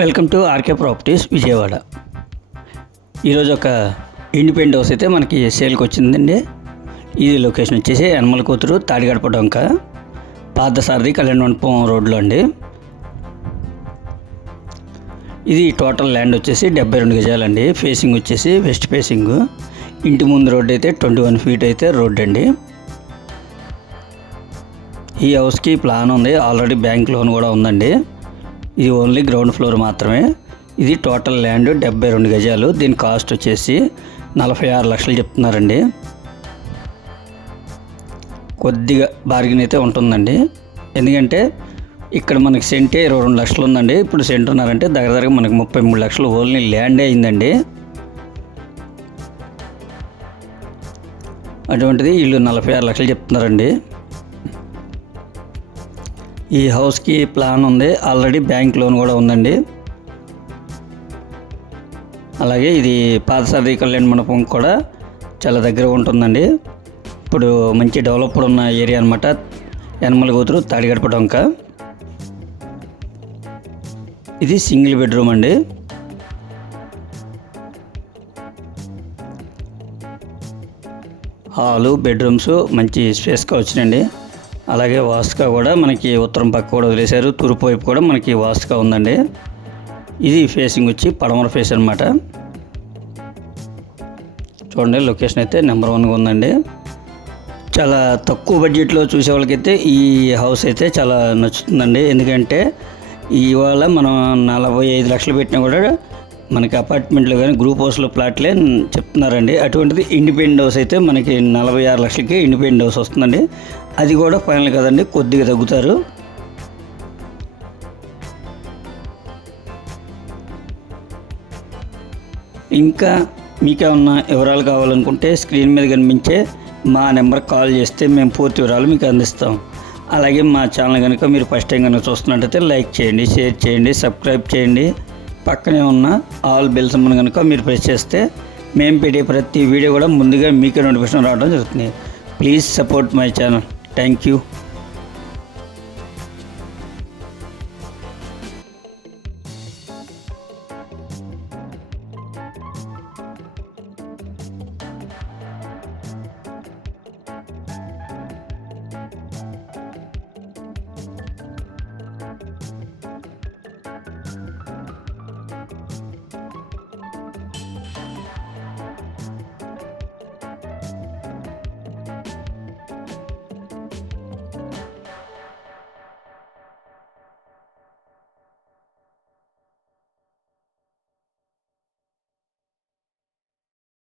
Welcome to RK properties Vijayawada. ఈరోజు ఒక independent house అయితే మనకి సేల్కి వచ్చిందండి. ఇది లొకేషన్ వచ్చేసి యనమల కూతురు తాడిగడప డొంక, పార్థసారథి కళ్యాణ మండపం రోడ్లో అండి. ఇది టోటల్ ల్యాండ్ వచ్చేసి 72 గజాలండి. ఫేసింగ్ వచ్చేసి వెస్ట్ ఫేసింగ్. ఇంటి ముందు రోడ్డు అయితే 21 ఫీట్ అయితే రోడ్ అండి. ఈ హౌస్కి ప్లాన్ ఉంది, ఆల్రెడీ బ్యాంక్ లోన్ కూడా ఉందండి. ఇది ఓన్లీ గ్రౌండ్ ఫ్లోర్ మాత్రమే. ఇది టోటల్ ల్యాండ్ 72 గజాలు. దీని కాస్ట్ వచ్చేసి 46 లక్షలు చెప్తున్నారండి. కొద్దిగా బార్గెన్ అయితే ఉంటుందండి, ఎందుకంటే ఇక్కడ మనకి సెంటే 22 లక్షలు ఉందండి. ఇప్పుడు సెంట్ ఉన్నారంటే దగ్గర మనకి 33 లక్షలు ఓన్లీ ల్యాండే అయిందండి. అటువంటిది వీళ్ళు 46 లక్షలు చెప్తున్నారండి. ఈ హౌస్కి ప్లాన్ ఉంది, ఆల్రెడీ బ్యాంక్ లోన్ కూడా ఉందండి. అలాగే ఇది పార్థసారథి కళ్యాణ మండపం కూడా చాలా దగ్గర ఉంటుందండి. ఇప్పుడు మంచి డెవలప్డ్ ఉన్న ఏరియా అనమాట. యనమల కూతురు తాడిగడప డొంక. ఇది సింగిల్ బెడ్రూమ్ అండి. హాలు, బెడ్రూమ్స్ మంచి స్పేస్గా వచ్చినాయండి. అలాగే వాస్తుగా కూడా మనకి ఉత్తరం పక్క కూడా వదిలేశారు, తూర్పు వైపు కూడా మనకి వాస్తుగా ఉందండి. ఇది ఫేసింగ్ వచ్చి పడమర ఫేస్ అనమాట. చూడండి, లొకేషన్ అయితే నెంబర్ 1గా ఉందండి. చాలా తక్కువ బడ్జెట్లో చూసే వాళ్ళకైతే ఈ హౌస్ అయితే చాలా నచ్చుతుందండి. ఎందుకంటే ఇవాళ మనం 45 లక్షలు పెట్టినా కూడా మనకి అపార్ట్మెంట్లో కానీ గ్రూప్ హౌస్లో ప్లాట్లే చెప్తున్నారండి. అటువంటిది ఇండిపెండెంట్ హౌస్ అయితే మనకి 46 లక్షలకి ఇండిపెండెంట్ హౌస్ వస్తుందండి. అది కూడా ఫైనల్ కదండి, కొద్దిగా తగ్గుతారు. ఇంకా మీకేమన్నా వివరాలు కావాలనుకుంటే స్క్రీన్ మీద కనిపించే మా నెంబర్కి కాల్ చేస్తే మేము పూర్తి వివరాలు మీకు అందిస్తాం. అలాగే మా ఛానల్ కనుక మీరు ఫస్ట్ టైం కనుక చూస్తున్నట్టయితే లైక్ చేయండి, షేర్ చేయండి, సబ్స్క్రైబ్ చేయండి. పక్కనే ఉన్న ఆల్ బెల్ సింబల్ కనుక మీరు ప్రెస్ చేస్తే మేము పెట్టే ప్రతి వీడియో కూడా ముందుగా మీకే నోటిఫికేషన్ రావడం జరుగుతుంది. Please support my channel. Thank you.